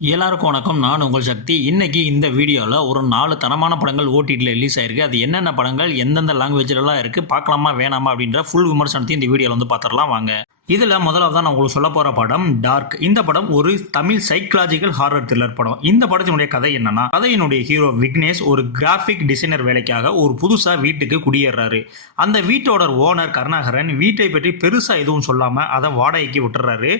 எல்லாருக்கும் வணக்கம். நான் உங்கள் சக்தி. இன்னைக்கு இந்த வீடியோவில் ஒரு 4 தரமான படங்கள் ஓடிடியில் ரிலீஸ் ஆயிருக்கு. அது என்னென்ன படங்கள், எந்தெந்த லாங்குவேஜ்லாம் இருக்குது, பார்க்கலாமா வேணாமா அப்படின்ற ஃபுல் விமர்சனத்தையும் இந்த வீடியோவில் வந்து பார்த்துடலாம் வாங்க. இதில் முதலாவது நான் உங்களுக்கு சொல்ல போகிற படம் டார்க். இந்த படம் ஒரு தமிழ் சைக்கலாஜிக்கல் ஹாரர் த்ரில்லர் படம். இந்த படத்தினுடைய கதை என்னன்னா, கதையினுடைய ஹீரோ விக்னேஷ் ஒரு கிராஃபிக் டிசைனர் வேலைக்காக ஒரு புதுசாக வீட்டுக்கு குடியேறாரு. அந்த வீட்டோட ஓனர் கருணாகரன் வீட்டை பற்றி பெருசாக எதுவும் சொல்லாமல் அதை வாடகைக்கு விட்டுறாரு.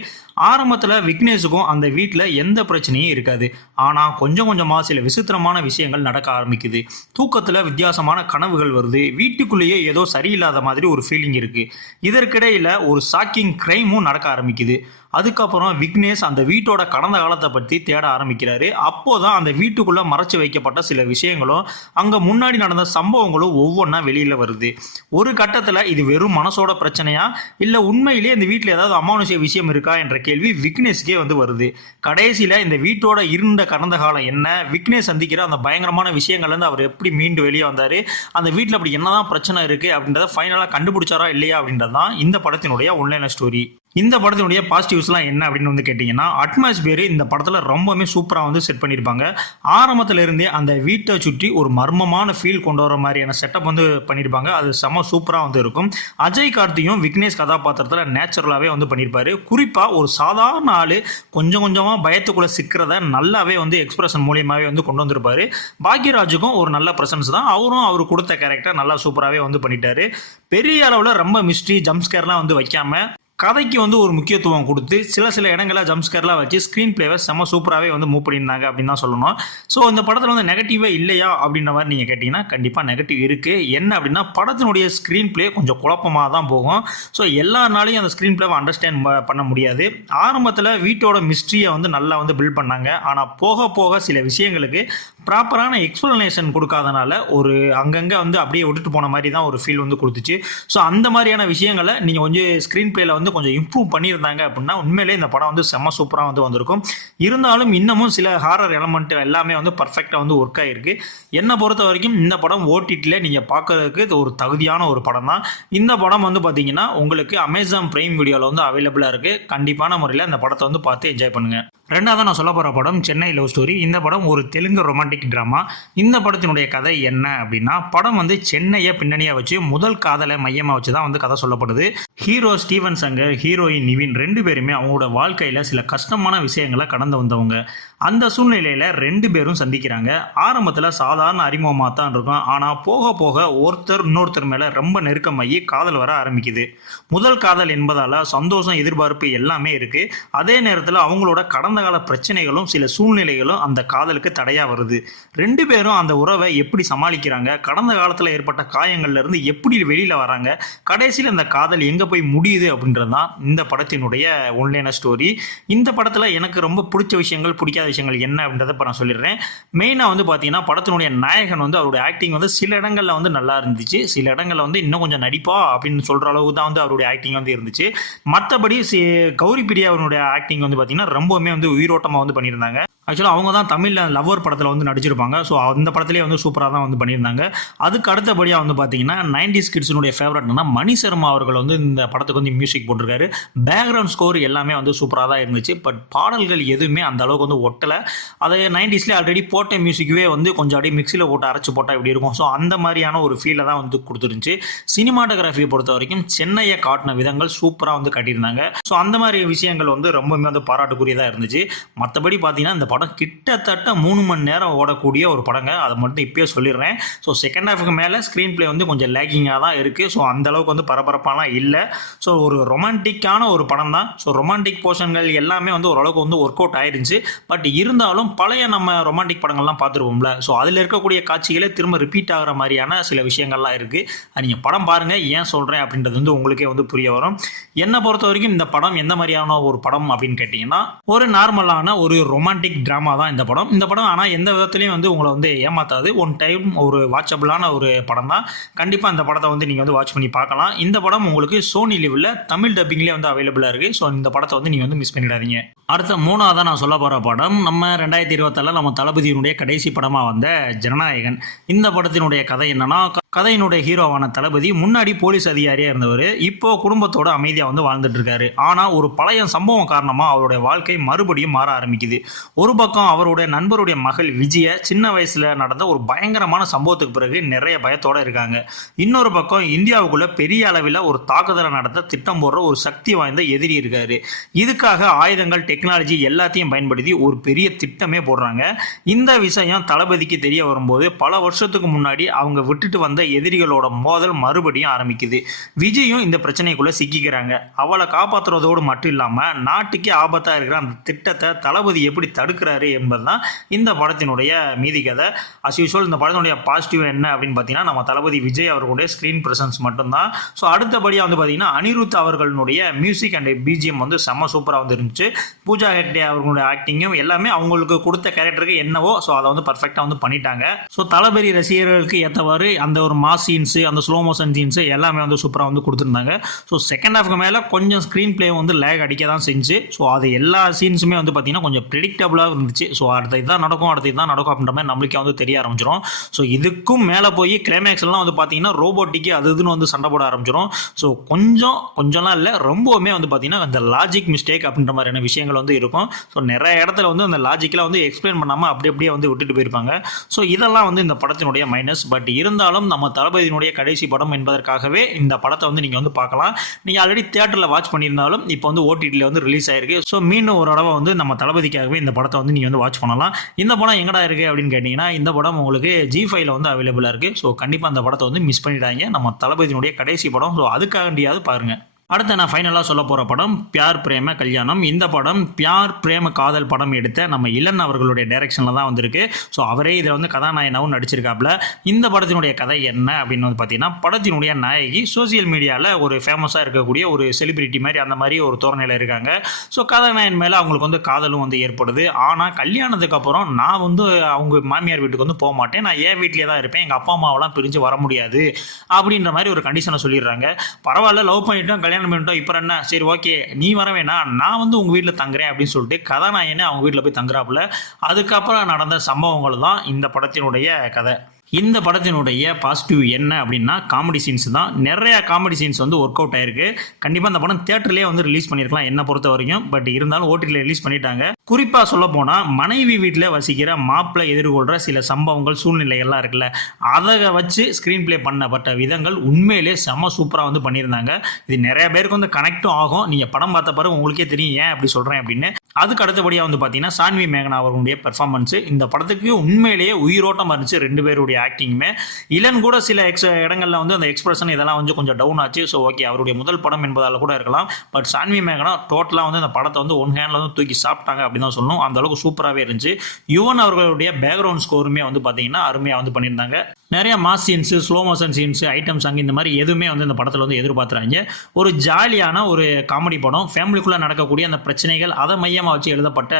ஆரம்பத்தில் விக்னேஷுக்கும் அந்த வீட்டில் எந்த பிரச்சனையும் இருக்காது. ஆனால் கொஞ்சம் கொஞ்சமாக சில விசித்திரமான விஷயங்கள் நடக்க ஆரம்பிக்குது. தூக்கத்தில் வித்தியாசமான கனவுகள் வருது. வீட்டுக்குள்ளேயே ஏதோ சரியில்லாத மாதிரி ஒரு ஃபீலிங் இருக்குது. இதற்கிடையில் ஒரு ஷாக்கிங் கிரைமும் நடக்க ஆரம்பிக்குது. அதுக்கப்புறம் விக்னேஷ் அந்த வீட்டோட கடந்த காலத்தை பற்றி தேட ஆரம்பிக்கிறாரு. அப்போதான் அந்த வீட்டுக்குள்ளே மறைச்சு வைக்கப்பட்ட சில விஷயங்களும் அங்கே முன்னாடி நடந்த சம்பவங்களும் ஒவ்வொன்றா வெளியில் வருது. ஒரு கட்டத்தில் இது வெறும் மனசோட பிரச்சனையா இல்லை உண்மையிலேயே இந்த வீட்டில் ஏதாவது அமானுஷ்ய விஷயம் இருக்கா என்ற கேள்வி விக்னேஷ்கே வந்து வருது. கடைசியில் இந்த வீட்டோட இருண்ட கடந்த காலம் என்ன, விக்னேஷ் சந்திக்கிற அந்த பயங்கரமான விஷயங்கள்லேருந்து அவர் எப்படி மீண்டு வெளியே வந்தார், அந்த வீட்டில் அப்படி என்னதான் பிரச்சனை இருக்குது அப்படின்றத ஃபைனலாக கண்டுபிடிச்சாரா இல்லையா அப்படின்றது தான் இந்த படத்தினுடைய ஒன்லைனர் ஸ்டோரி. இந்த படத்தினுடைய பாசிட்டிவ்ஸ்லாம் என்ன அப்படின்னு வந்து கேட்டிங்கன்னா, அட்மாஸ்பியர் இந்த படத்தில் ரொம்பவுமே சூப்பராக வந்து செட் பண்ணியிருப்பாங்க. ஆரம்பத்தில் இருந்தே அந்த வீட்டை சுற்றி ஒரு மர்மமான ஃபீல் கொண்டு வர மாதிரியான செட்டப் வந்து பண்ணியிருப்பாங்க. அது செம்ம சூப்பராக வந்து இருக்கும். அஜய் கார்த்தியும் விக்னேஷ் கதாபாத்திரத்தில் நேச்சுரலாகவே வந்து பண்ணியிருப்பாரு. குறிப்பாக ஒரு சாதாரண ஆள் கொஞ்சம் கொஞ்சமாக பயத்துக்குள்ளே சிக்கிறத நல்லாவே வந்து எக்ஸ்பிரஷன் மூலியமாகவே வந்து கொண்டு வந்திருப்பாரு. பாக்யராஜுக்கும் ஒரு நல்ல ப்ரெசன்ஸ் தான். அவர் கொடுத்த கேரக்டர் நல்லா சூப்பராகவே வந்து பண்ணிட்டாரு. பெரிய அளவில் ரொம்ப மிஸ்ட்ரி ஜம்ப்ஸ்கேர்லாம் வந்து வைக்காம கதைக்கு வந்து ஒரு முக்கியத்துவம் கொடுத்து சில இடங்களில் ஜம்ப்ஸ்கேர்லாம் வச்சு ஸ்க்ரீன் பிளேவை செம்ம சூப்பராகவே வந்து மூவ் பண்ணியிருந்தாங்க அப்படின்னு தான் சொல்லணும். ஸோ இந்த படத்தில் வந்து நெகட்டிவே இல்லையா அப்படின்ற மாதிரி நீங்கள் கேட்டிங்கன்னா கண்டிப்பாக நெகட்டிவ் இருக்குது. என்ன அப்படின்னா, படத்தினுடைய ஸ்க்ரீன் பிளே கொஞ்சம் குழப்பமாக தான் போகும். ஸோ எல்லாருனாலையும் அந்த ஸ்க்ரீன் பிளேவை அண்டர்ஸ்டாண்ட் பண்ண முடியாது. ஆரம்பத்தில் வீட்டோட மிஸ்ட்ரியை வந்து நல்லா வந்து பில்ட் பண்ணாங்க. ஆனால் போக போக சில விஷயங்களுக்கு ப்ராப்பரான எக்ஸ்பிளனேஷன் கொடுக்காதனால ஒரு அங்கங்கே வந்து அப்படியே விட்டுட்டு போன மாதிரி தான் ஒரு ஃபீல் வந்து கொடுத்துச்சு. ஸோ அந்த மாதிரியான விஷயங்களை நீங்கள் கொஞ்சம் ஸ்க்ரீன் பிளேயில் வந்து கொஞ்சம் இம்ப்ரூவ் பண்ணியிருந்தாங்க அப்படின்னா உண்மையிலே இந்த படம் வந்து செம்ம சூப்பராக வந்து வந்திருக்கும். இருந்தாலும் இன்னமும் சில ஹாரர் எலமெண்ட் எல்லாமே வந்து பர்ஃபெக்டாக வந்து ஒர்க் ஆகிருக்கு. என்னை பொறுத்த வரைக்கும் இந்த படம் ஓடிடியில் நீங்கள் பார்க்கறதுக்கு ஒரு தகுதியான ஒரு படம் தான். இந்த படம் வந்து பார்த்தீங்கன்னா உங்களுக்கு அமேசான் பிரைம் வீடியோவில் வந்து அவைலபிளாக இருக்குது. கண்டிப்பான முறையில் இந்த படத்தை வந்து பார்த்து என்ஜாய் பண்ணுங்கள். ரெண்டாவது நான் சொல்ல போகிற படம் சென்னை லவ் ஸ்டோரி. இந்த படம் ஒரு தெலுங்கு ரொமான்டிக் ட்ராமா. இந்த படத்தினுடைய கதை என்ன அப்படின்னா, படம் வந்து சென்னையை பின்னணியாக வச்சு முதல் காதலை மையமாக வச்சு தான் வந்து கதை சொல்லப்படுது. Hero Steven Shankar, heroine Nivin 2 பேருமே அவங்களோட வாழ்க்கையில் சில கஷ்டமான விஷயங்களை கடந்து வந்தவங்க. அந்த சூழ்நிலையில் 2 பேரும் சந்திக்கிறாங்க. ஆரம்பத்தில் சாதாரண அறிமுகமாக தான் இருக்கும். ஆனால் போக போக ஒருத்தர் இன்னொருத்தர் மேலே ரொம்ப நெருக்கமாகி காதல் வர ஆரம்பிக்குது. முதல் காதல் என்பதால் சந்தோஷம், எதிர்பார்ப்பு எல்லாமே இருக்குது. அதே நேரத்தில் அவங்களோட கடந்த கால பிரச்சனைகளும் சில சூழ்நிலைகளும் அந்த காதலுக்கு தடையாக வருது. 2 பேரும் அந்த உறவை எப்படி சமாளிக்கிறாங்க, கடந்த காலத்தில் ஏற்பட்ட காயங்கள்லேருந்து எப்படி வெளியில் வராங்க, கடைசியில் அந்த காதல் எங்கே போய் முடியுது அப்படின்றது தான் இந்த படத்தினுடைய ஒன்லைனர் ஸ்டோரி. இந்த படத்தில் எனக்கு ரொம்ப பிடிச்ச விஷயங்கள், பிடிக்காத விஷயங்கள் என்ன அப்படின்றத இப்போ நான் சொல்லிடுறேன். மெயினாக வந்து பார்த்தீங்கன்னா, படத்தினுடைய நாயகன் வந்து அவருடைய ஆக்டிங் வந்து சில இடங்களில் வந்து நல்லா இருந்துச்சு. சில இடங்களில் வந்து இன்னும் கொஞ்சம் நடிப்பா அப்படின்னு சொல்கிற அளவுக்கு தான் வந்து அவருடைய ஆக்டிங் வந்து இருந்துச்சு. மற்றபடி கௌரி பிரியா அவருடைய ஆக்டிங் வந்து பார்த்தீங்கன்னா ரொம்பவுமே வந்து உயிரோட்டமாக வந்து பண்ணியிருந்தாங்க. ஆக்சுவலாக அவங்க தான் தமிழில் லவ்வர் படத்தில் வந்து நடிச்சிருப்பாங்க. ஸோ அந்த படத்துலேயே வந்து சூப்பராக தான் வந்து பண்ணியிருந்தாங்க. அதுக்கு அடுத்தபடியாக வந்து பார்த்தீங்கன்னா 90s கிட்ஸினுடைய ஃபேவரட்னா மணி சர்மா அவர்கள் வந்து இந்த படத்துக்கு வந்து மியூசிக் போட்டிருக்காரு. பேக்ரவுண்ட் ஸ்கோர் எல்லாமே வந்து சூப்பராக தான் இருந்துச்சு. பட் பாடல்கள் எதுவுமே அந்த அளவுக்கு வந்து ஒட்டலை. அதை 90ஸ்லேயே ஆல்ரெடி போட்ட மியூசிக்கவே வந்து கொஞ்சம் அப்படியே மிக்சியில் போட்டு அரைச்சி போட்டால் இப்படி இருக்கும். ஸோ அந்த மாதிரியான ஒரு ஃபீலை தான் வந்து கொடுத்துருந்துச்சு. சினிமாட்டோகிராஃபியை பொறுத்த வரைக்கும் சென்னையை காட்டின விதங்கள் சூப்பராக வந்து காட்டியிருந்தாங்க. ஸோ அந்த மாதிரி விஷயங்கள் வந்து ரொம்பவுமே வந்து பாராட்டுக்குரியதாக இருந்துச்சு. மற்றபடி பார்த்தீங்கன்னா இந்த படம் கிட்டத்தட்ட 3 மணி நேரம் ஓடக்கூடிய ஒரு படங்க. அதை மட்டும் இப்பயே சொல்லிடுறேன். ஸோ செகண்ட் ஹாஃபுக்கு மேலே ஸ்க்ரீன் பிளே வந்து கொஞ்சம் லேக்கிங்காக தான் இருக்குது. ஸோ அந்த அளவுக்கு வந்து பரபரப்பாலாம் இல்லை. ஸோ ஒரு ரொமான்டிக்கான ஒரு படம் தான். ஸோ ரொமான்டிக் போர்ஷன்கள் எல்லாமே வந்து ஓரளவுக்கு வந்து ஒர்க் அவுட் ஆயிருந்துச்சு. பட் இருந்தாலும் பழைய நம்ம ரொமான்டிக் படங்கள்லாம் பார்த்துருப்போம்ல, ஸோ அதில் இருக்கக்கூடிய காட்சிகளே திரும்ப ரிப்பீட் ஆகிற மாதிரியான சில விஷயங்கள்லாம் இருக்குது. அது நீங்கள் படம் பாருங்கள். ஏன் சொல்கிறேன் அப்படின்றது வந்து உங்களுக்கே வந்து புரிய வரும். என்னை பொறுத்த வரைக்கும் இந்த படம் எந்த மாதிரியான ஒரு படம் அப்படின்னு கேட்டிங்கன்னா, ஒரு நார்மலான ஒரு ரொமான்டிக் ட்ராமா தான் இந்த படம். இந்த படம் ஆனால் எந்த விதத்துலையும் வந்து உங்களை வந்து ஏமாத்தாது. ஒன் டைம் ஒரு வாட்சபிளான ஒரு படம் தான். கண்டிப்பாக இந்த படத்தை வந்து நீங்கள் வந்து வாட்ச் பண்ணி பார்க்கலாம். இந்த படம் உங்களுக்கு சோனி லிவில் தமிழ் டப்பிங்லேயே வந்து அவைலபிளாக இருக்குது. ஸோ இந்த படத்தை வந்து நீங்கள் வந்து மிஸ் பண்ணிடாதீங்க. அடுத்த மூணாவதாக நான் சொல்ல போகிற படம் நம்ம 2024 நம்ம தளபதியினுடைய கடைசி படமாக வந்த ஜனநாயகன். இந்த படத்தினுடைய கதை என்னன்னா, கதையினுடைய ஹீரோவான தளபதி முன்னாடி போலீஸ் அதிகாரியாக இருந்தவர் இப்போ குடும்பத்தோட அமைதியாக வந்து வாழ்ந்துட்டு இருக்காரு. ஆனால் ஒரு பழைய சம்பவம் காரணமாக அவருடைய வாழ்க்கை மறுபடியும் மாற ஆரம்பிக்குது. ஒரு பக்கம் அவருடைய நண்பருடைய மகள் விஜய சின்ன வயசில் நடந்த ஒரு பயங்கரமான சம்பவத்துக்கு பிறகு நிறைய பயத்தோடு இருக்காங்க. இன்னொரு பக்கம் இந்தியாவுக்குள்ள பெரிய அளவில் ஒரு தாக்குதலை நடத்த திட்டம் போடுற ஒரு சக்தி வாய்ந்த எதிரி இருக்காரு. இதுக்காக ஆயுதங்கள், டெக்னாலஜி எல்லாத்தையும் பயன்படுத்தி ஒரு பெரிய திட்டமே போடுறாங்க. இந்த விஷயம் தளபதிக்கு தெரிய வரும்போது பல வருஷத்துக்கு முன்னாடி அவங்க விட்டுட்டு வந்த எதிரிகளோட மோதல் மறுபடியும் ஆரம்பிக்குது. விஜயும் இந்த பிரச்சனைக்குள்ள சிக்கிக்கிறாங்க. அவளை காப்பாற்றுறதோடு மட்டும் இல்லாம நாட்டுக்கே ஆபத்தா இருக்கிற அந்த திட்டத்தை தளபதி எப்படி தடுக்கிறாரு என்பதுதான் இந்த படத்தினுடைய மீதி கதை. அஸ் யூசுவல் இந்த படத்தினுடைய பாசிட்டிவ் என்ன அப்படின்னு பார்த்தீங்கன்னா நம்ம தளபதி விஜய் அவர்களுடைய ஸ்கிரீன் பிரசன்ஸ் மட்டும்தான். ஸோ அடுத்தபடியாக வந்து பார்த்தீங்கன்னா அனிருத் அவர்களுடைய மியூசிக் அண்ட் பிஜிஎம் வந்து செம்ம சூப்பராக வந்து இருந்துச்சு. பூஜா ஹெக்டே அவர்களுடைய ஆக்டிங்கும் எல்லாமே அவங்களுக்கு கொடுத்த கேரக்டருக்கு என்னவோ ஸோ அதை வந்து பர்ஃபெக்டாக வந்து பண்ணிட்டாங்க. ஸோ தளபதி ரசிகர்களுக்கு ஏற்றவாறு அந்த ஒரு மாஸ் சீன்ஸு, அந்த ஸ்லோ மோஷன் சீன்ஸு எல்லாமே வந்து சூப்பராக வந்து கொடுத்துருந்தாங்க. ஸோ செகண்ட் ஹாஃப்க்கு மேலே கொஞ்சம் ஸ்க்ரீன் பிளே வந்து லேக் அடிக்க தான் செஞ்சு. ஸோ அது எல்லா சீன்ஸுமே வந்து பார்த்தீங்கன்னா கொஞ்சம் ப்ரெடிக்டபுளாக இருந்துச்சு. ஸோ அடுத்த இதுதான் நடக்கும் அப்படின்ற மாதிரி நம்மளுக்கே வந்து தெரிய ஆரம்பிச்சிடும். ஸோ இதுக்கும் மேலே போய் கிளைமேக்ஸ்லாம் வந்து பார்த்தீங்கன்னா ரோபோட்டிக்கு அது இதுன்னு வந்து சண்டை போட ஆரம்பிச்சிடும். ஸோ கொஞ்சம்லாம் இல்லை, ரொம்பவுமே வந்து பார்த்தீங்கன்னா அந்த லாஜிக் மிஸ்டேக் அப்படின்ற மாதிரியான விஷயங்கள் வந்து இருக்கும். ஸோ நிறைய இடத்துல வந்து அந்த லாஜிக்கெலாம் வந்து எக்ஸ்பிளைன் பண்ணாமல் அப்படியே வந்து விட்டுட்டு போயிருப்பாங்க. ஸோ இதெல்லாம் வந்து இந்த படத்தினுடைய மைனஸ். பட் இருந்தாலும் நம்ம தளபதியினுடைய கடைசி படம் என்பதற்காகவே இந்த படத்தை வந்து நீங்கள் வந்து பார்க்கலாம். நீங்கள் ஆல்ரெடி தியேட்டரில் வாட்ச் பண்ணியிருந்தாலும் இப்போ வந்து ஓடிடியில் வந்து ரிலீஸ் ஆயிருக்கு. ஸோ மீண்டும் ஒரு தடவை வந்து நம்ம தளபதிக்காகவே இந்த படத்தை வந்து நீங்கள் வந்து வாட்ச் பண்ணலாம். இந்த படம் எங்கடா இருக்குது அப்படின்னு கேட்டிங்கன்னா இந்த படம் உங்களுக்கு G5ல வந்து அவைலபிளாக இருக்குது. ஸோ கண்டிப்பாக அந்த படத்தை வந்து மிஸ் பண்ணிடாங்க. நம்ம தளபதியினுடைய கடைசி படம். ஸோ அதுக்காண்டியாவது பாருங்கள். அடுத்து நான் ஃபைனலாக சொல்ல போகிற படம் பியார் பிரேம கல்யாணம். இந்த படம் பியார் பிரேம காதல் படம் எடுத்த நம்ம இளன் அவர்களுடைய டைரக்ஷனில் தான் வந்திருக்கு. ஸோ அவரே இதில் வந்து கதாநாயகனாகவும் நடிச்சிருக்காப்புல. இந்த படத்தினுடைய கதை என்ன அப்படின்னு வந்து பார்த்தீங்கன்னா படத்தினுடைய நாயகி சோசியல் மீடியாவில் ஒரு ஃபேமஸாக இருக்கக்கூடிய ஒரு செலிபிரிட்டி மாதிரி அந்த மாதிரி ஒரு தோரணையில் இருக்காங்க. ஸோ கதாநாயகன் மேலே அவங்களுக்கு வந்து காதலும் வந்து ஏற்படுது. ஆனால் கல்யாணத்துக்கு அப்புறம் நான் வந்து அவங்க மாமியார் வீட்டுக்கு வந்து போக மாட்டேன், நான் என் வீட்டிலே தான் இருப்பேன், எங்கள் அப்பா அம்மாவெல்லாம் பிரிஞ்சு வர முடியாது அப்படின்ற மாதிரி ஒரு கண்டிஷனை சொல்லிடுறாங்க. பரவாயில்ல, லவ் பண்ணிட்டோம், கல்யாணம் பண்ணிட்டோம், இப்போ என்ன, சரி ஓகே நீ வர வேணாம், நான் வந்து உங்கள் வீட்டில் தங்குறேன் அப்படின்னு சொல்லிட்டு கதாநாயகனே அவங்க வீட்டில் போய் தங்குறாப்புல. அதுக்கப்புறம் நடந்த சம்பவங்கள் தான் இந்த படத்தினுடைய கதை. இந்த படத்தினுடைய பாசிட்டிவ் என்ன அப்படின்னா காமெடி சீன்ஸ் தான். நிறையா காமெடி சீன்ஸ் வந்து ஒர்க் அவுட் ஆயிருக்கு. கண்டிப்பாக இந்த படம் தியேட்டர்லேயே வந்து ரிலீஸ் பண்ணியிருக்கலாம் என்ன பொறுத்த வரைக்கும். பட் இருந்தாலும் ஓடிடியில் ரிலீஸ் பண்ணிட்டாங்க. குறிப்பாக சொல்ல போனால் மனைவி வீட்டில் வசிக்கிற மாப்பிள்ளை எதிர்கொள்கிற சில சம்பவங்கள், சூழ்நிலைகள்லாம் இருக்குல்ல, அதை வச்சு ஸ்க்ரீன் பிளே பண்ணப்பட்ட விதங்கள் உண்மையிலே செம்ம சூப்பராக வந்து பண்ணியிருந்தாங்க. இது நிறைய பேருக்கு வந்து கனெக்டும் ஆகும். நீங்கள் படம் பார்த்த பிறகு உங்களுக்கே தெரியும் ஏன் அப்படி சொல்கிறேன் அப்படின்னு. அதுக்கு அடுத்தபடியாக வந்து பார்த்தீங்கன்னா சான்வி மேகனா அவர்களுடைய பெர்ஃபார்மன்ஸு இந்த படத்துக்கு உண்மையிலேயே உயிரோட்டமாக இருந்துச்சு. ரெண்டு பேருடைய ஆக்டிங்குமே. இளன் கூட சில இடங்களில் வந்து அந்த எக்ஸ்பிரஷன் இதெல்லாம் வந்து கொஞ்சம் டவுன் ஆச்சு. ஸோ ஓகே அவருடைய முதல் படம் என்பதால் கூட இருக்கலாம். பட் சான்வி மேகனா டோட்டலாக வந்து அந்த படத்தை வந்து ஒன் ஹேண்டில் வந்து தூக்கி சாப்பிட்டாங்க அப்படின்னு தான் சொல்லணும். அந்த அளவுக்கு சூப்பராகவே இருந்துச்சு. யுவன் அவர்களுடைய பேக்ரவுண்ட் ஸ்கோருமே வந்து பார்த்தீங்கன்னா அருமையாக வந்து பண்ணியிருந்தாங்க. நிறைய mass scenes, slow motion scenes, item song இந்த மாதிரி எதுவுமே வந்து இந்த படத்தில் வந்து எதிர்பார்த்துறாங்க. ஒரு ஜாலியான ஒரு காமெடி படம், ஃபேமிலிக்குள்ளே நடக்கக்கூடிய அந்த பிரச்சனைகள் அதை மையமாக வச்சு எழுதப்பட்ட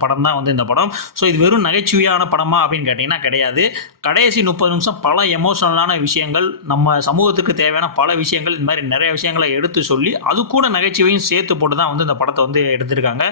படம் தான் வந்து இந்த படம். ஸோ இது வெறும் நகைச்சுவையான படமா அப்படின்னு கேட்டிங்கன்னா கிடையாது. கடைசி 30 நிமிஷம் பல எமோஷனலான விஷயங்கள், நம்ம சமூகத்துக்கு தேவையான பல விஷயங்கள், இந்த மாதிரி நிறைய விஷயங்களை எடுத்து சொல்லி அது கூட நகைச்சுவையும் சேர்த்து போட்டு தான் வந்து இந்த படத்தை வந்து எடுத்திருக்காங்க.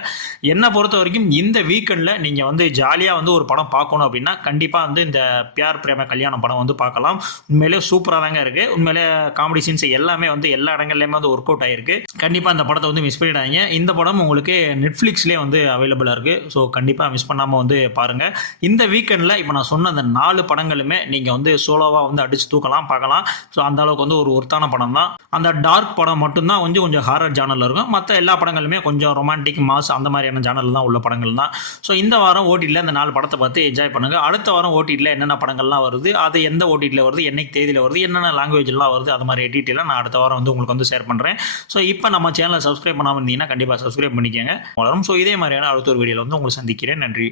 என்னை பொறுத்த வரைக்கும் இந்த வீக்கெண்டில் நீங்கள் வந்து ஜாலியாக வந்து ஒரு படம் பார்க்கணும் அப்படின்னா கண்டிப்பாக வந்து இந்த பியார் பிரேம கல்யாணம் படம் வந்து பார்க்கலாம். உண்மையிலே சூப்பராக தாங்க இருக்கு. உண்மையிலே காமெடி சீன்ஸ் எல்லாமே வந்து எல்லா இடங்கள்லையுமே வந்து ஒர்க் அவுட் ஆயிருக்கு. கண்டிப்பாக இந்த படத்தை வந்து மிஸ் பண்ணிடாங்க. இந்த படம் உங்களுக்கு நெட்ஃப்ளிக்ஸ்லேயே வந்து அவைலபிளாக இருக்கு. ஸோ கண்டிப்பாக மிஸ் பண்ணாமல் வந்து பாருங்க. இந்த வீக்கெண்டில் இப்போ நான் சொன்ன அந்த 4 படங்களுமே நீங்கள் வந்து சோலோவாக வந்து அடிச்சு தூக்கலாம், பார்க்கலாம். ஸோ அந்த அளவுக்கு வந்து ஒரு ஒர்த்தான படம் தான். அந்த டார்க் படம் மட்டும்தான் கொஞ்சம் ஹாரர் ஜானலில் இருக்கும். மற்ற எல்லா படங்களுமே கொஞ்சம் ரொமான்டிக், மாஸ் அந்த மாதிரியான ஜானல் தான் உள்ள படங்கள் தான். ஸோ இந்த வாரம் ஓடிடியில் இந்த 4 படத்தை பார்த்து என்ஜாய் பண்ணுங்க. அடுத்த வாரம் ஓடிடியில் என்னென்ன படங்கள்லாம் வருது, அது எந்த ஓடிடியில் வருது, என்னைக்கு தேதியில் வருது, என்னென்ன லாங்குவேஜ்லாம் வருது, அது மாதிரி டீட்டெயிலாக நான் அடுத்த வாரம் வந்து உங்களுக்கு வந்து ஷேர் பண்ணுறேன். ஸோ இப்போ நம்ம சேனலை சப்ஸ்கிரைப் பண்ணாமல் இருந்தீங்கன்னா கண்டிப்பாக சப்ஸ்கிரைப் பண்ணிக்கோங்க. வளரும். ஸோ இதே மாதிரியான அடுத்த ஒரு வீடியோவில் வந்து உங்களை சந்திக்கிறேன். நன்றி.